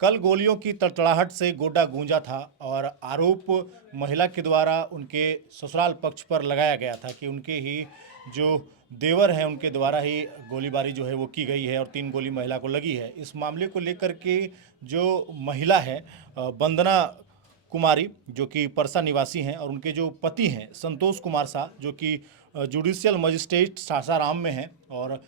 कल गोलियों की तड़तड़ाहट से गोड्डा गूंजा था और आरोप महिला के द्वारा उनके ससुराल पक्ष पर लगाया गया था कि उनके ही जो देवर हैं उनके द्वारा ही गोलीबारी जो है वो की गई है और 3 गोली महिला को लगी है। इस मामले को लेकर के जो महिला है वंदना कुमारी जो कि परसा निवासी हैं और उनके जो पति हैं संतोष कुमार शाह जो कि जुडिशियल मजिस्ट्रेट सासाराम में हैं और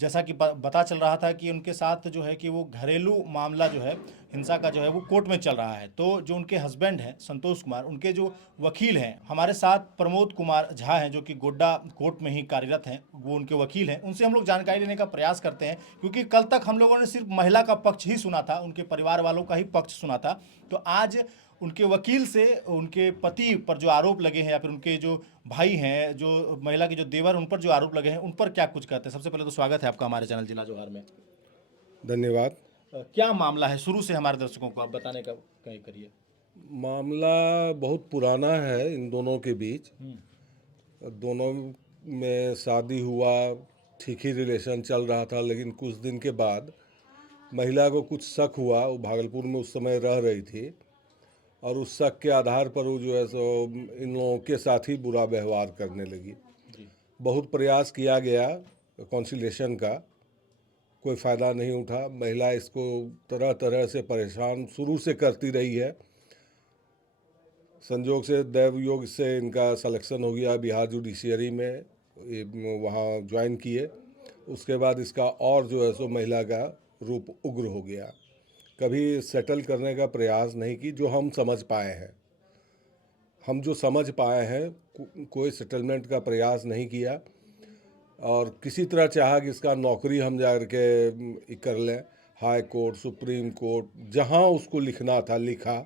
जैसा कि पता चल रहा था कि उनके साथ जो है कि वो घरेलू मामला जो है हिंसा का जो है वो कोर्ट में चल रहा है। तो जो उनके हस्बैंड हैं संतोष कुमार उनके जो वकील हैं हमारे साथ प्रमोद कुमार झा हैं जो कि गोड्डा कोर्ट में ही कार्यरत हैं, वो उनके वकील हैं। उनसे हम लोग जानकारी लेने का प्रयास करते हैं क्योंकि कल तक हम लोगों ने सिर्फ महिला का पक्ष ही सुना था, उनके परिवार वालों का ही पक्ष सुना था। तो आज उनके वकील से उनके पति पर जो आरोप लगे हैं या फिर उनके जो भाई हैं, जो महिला के जो देवर, उन पर जो आरोप लगे हैं उन पर क्या कुछ कहते हैं। सबसे पहले तो स्वागत है आपका हमारे चैनल जिला जोहार में। धन्यवाद। क्या मामला है शुरू से हमारे दर्शकों को आप बताने का कहीं करिए। मामला बहुत पुराना है इन दोनों के बीच। दोनों में शादी हुआ, ठीक ही रिलेशन चल रहा था, लेकिन कुछ दिन के बाद महिला को कुछ शक हुआ। वो भागलपुर में उस समय रह रही थी और उस शक के आधार पर वो जो है सो इन लोगों के साथ ही बुरा व्यवहार करने लगी। बहुत प्रयास किया गया कॉन्सिलेशन का, कोई फ़ायदा नहीं उठा। महिला इसको तरह तरह से परेशान शुरू से करती रही है। संजोग से दैव योग से इनका सिलेक्शन हो गया बिहार जुडिशियरी में, वहाँ ज्वाइन किए। उसके बाद इसका और जो है सो महिला का रूप उग्र हो गया। कभी सेटल करने का प्रयास नहीं की जो हम समझ पाए हैं। हम जो समझ पाए हैं कोई सेटलमेंट का प्रयास नहीं किया और किसी तरह चाहा कि इसका नौकरी हम जा के कर लें। हाई कोर्ट, सुप्रीम कोर्ट, जहां उसको लिखना था लिखा।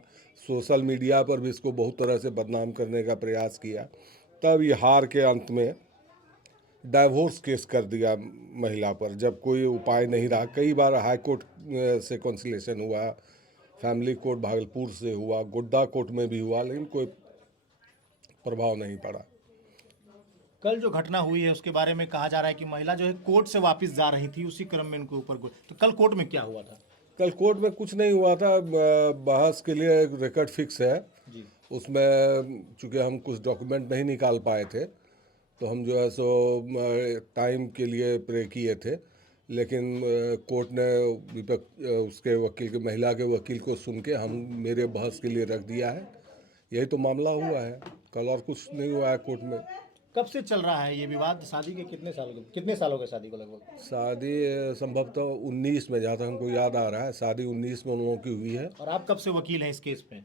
सोशल मीडिया पर भी इसको बहुत तरह से बदनाम करने का प्रयास किया। तब ये हार के अंत में डाइवोर्स केस कर दिया महिला पर, जब कोई उपाय नहीं रहा। कई बार हाई कोर्ट से कॉन्सिलेशन हुआ, फैमिली कोर्ट भागलपुर से हुआ, गोड्डा कोर्ट में भी हुआ, लेकिन कोई प्रभाव नहीं पड़ा। कल जो घटना हुई है उसके बारे में कहा जा रहा है कि महिला जो है कोर्ट से वापस जा रही थी, उसी क्रम में उनके ऊपर तो कल कोर्ट में क्या हुआ था? कल कोर्ट में कुछ नहीं हुआ था। बहस के लिए एक रिकॉर्ड फिक्स है जी। उसमें। चूँकि हम कुछ डॉक्यूमेंट नहीं निकाल पाए थे तो हम जो है सो टाइम के लिए प्रे किए थे, लेकिन कोर्ट ने उसके वकील के महिला के वकील को सुन के हम मेरे बहस के लिए रख दिया है। यही तो मामला हुआ है कल, और कुछ नहीं हुआ है कोर्ट में। कब से चल रहा है ये विवाद? शादी के कितने साल हो गए शादी को लगभग? शादी संभवतः 19 में, जहाँ तक हमको याद आ रहा है, शादी 19 में उन लोगों की हुई है। और आप कब से वकील हैं इस केस पे?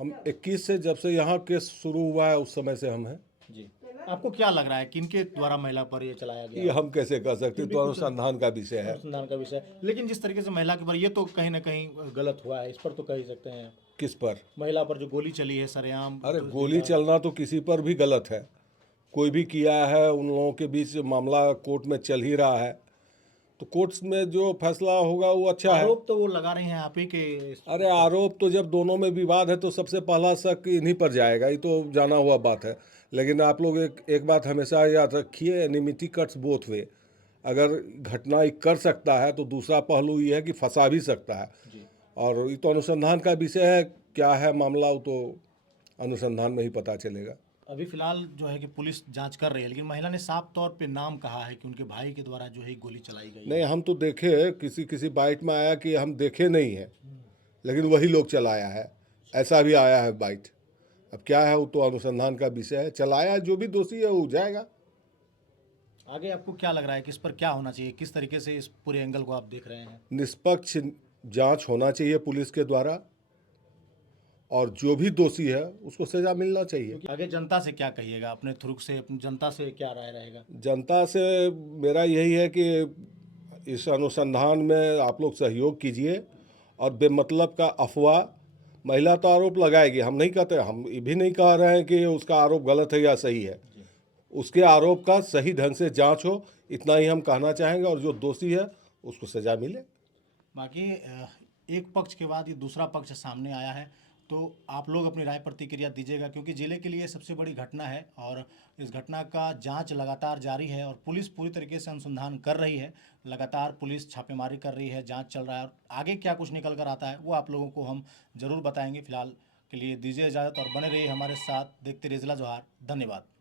हम 21 से, जब से यहाँ केस शुरू हुआ है उस समय से हम हैं। जी। आपको क्या लग रहा है किनके द्वारा महिला पर ये चलाया गया? ये हम कैसे कर सकते, तो अनुसंधान का विषय है। अनुसंधान का विषय, लेकिन जिस तरीके से महिला के पर ये तो कहीं ना कहीं गलत हुआ है, इस पर तो कह ही सकते हैं। किस पर? महिला पर जो गोली चली है सरेआम। अरे गोली चलना तो किसी पर भी गलत है, कोई भी किया है। उन लोगों के बीच मामला कोर्ट में चल ही रहा है, तो कोर्ट में जो फैसला होगा वो अच्छा है। आरोप तो वो लगा रहे हैं आप ही के। अरे आरोप तो जब दोनों में विवाद है तो सबसे पहला शक इन्हीं पर जाएगा, ये तो जाना हुआ बात है। लेकिन आप लोग एक बात हमेशा याद रखिए, एनिमिटी कट्स बोथ वे। अगर घटना एक कर सकता है तो दूसरा पहलू ये है कि फंसा भी सकता है। और ये तो अनुसंधान का विषय है, क्या है मामला वो तो अनुसंधान में ही पता चलेगा। अभी फिलहाल जो है कि पुलिस जांच कर रही है, लेकिन महिला ने साफ तौर पे नाम कहा है कि उनके भाई के द्वारा जो है गोली चलाई गई। नहीं, हम तो देखे, किसी किसी बाइट में आया कि हम देखे नहीं हैं, लेकिन वही लोग चलाया है, ऐसा भी आया है बाइट। अब क्या है वो तो अनुसंधान का विषय है। चलाया जो भी दोषी है वो जाएगा। आगे आपको क्या लग रहा है, किस पर क्या होना चाहिए, किस तरीके से इस पूरे एंगल को आप देख रहे हैं? निष्पक्ष जांच होना चाहिए पुलिस के द्वारा, और जो भी दोषी है उसको सजा मिलना चाहिए। आगे जनता से क्या कहिएगा, अपने थ्रू से अपनी जनता से क्या राय रहेगा? जनता से मेरा यही है कि इस अनुसंधान में आप लोग सहयोग कीजिए और बेमतलब का अफवाह, महिला तो आरोप लगाएगी, हम नहीं कहते, हम ये भी नहीं कह रहे हैं कि उसका आरोप गलत है या सही है। उसके आरोप का सही ढंग से जांच हो, इतना ही हम कहना चाहेंगे, और जो दोषी है उसको सजा मिले। बाकी एक पक्ष के बाद ये दूसरा पक्ष सामने आया है तो आप लोग अपनी राय प्रतिक्रिया दीजिएगा, क्योंकि ज़िले के लिए सबसे बड़ी घटना है और इस घटना का जांच लगातार जारी है और पुलिस पूरी तरीके से अनुसंधान कर रही है। लगातार पुलिस छापेमारी कर रही है, जांच चल रहा है और आगे क्या कुछ निकल कर आता है वो आप लोगों को हम ज़रूर बताएंगे। फिलहाल के लिए दीजिए इजाज़त और बने रहिए हमारे साथ, देखते रहिए जिला जोहार। धन्यवाद।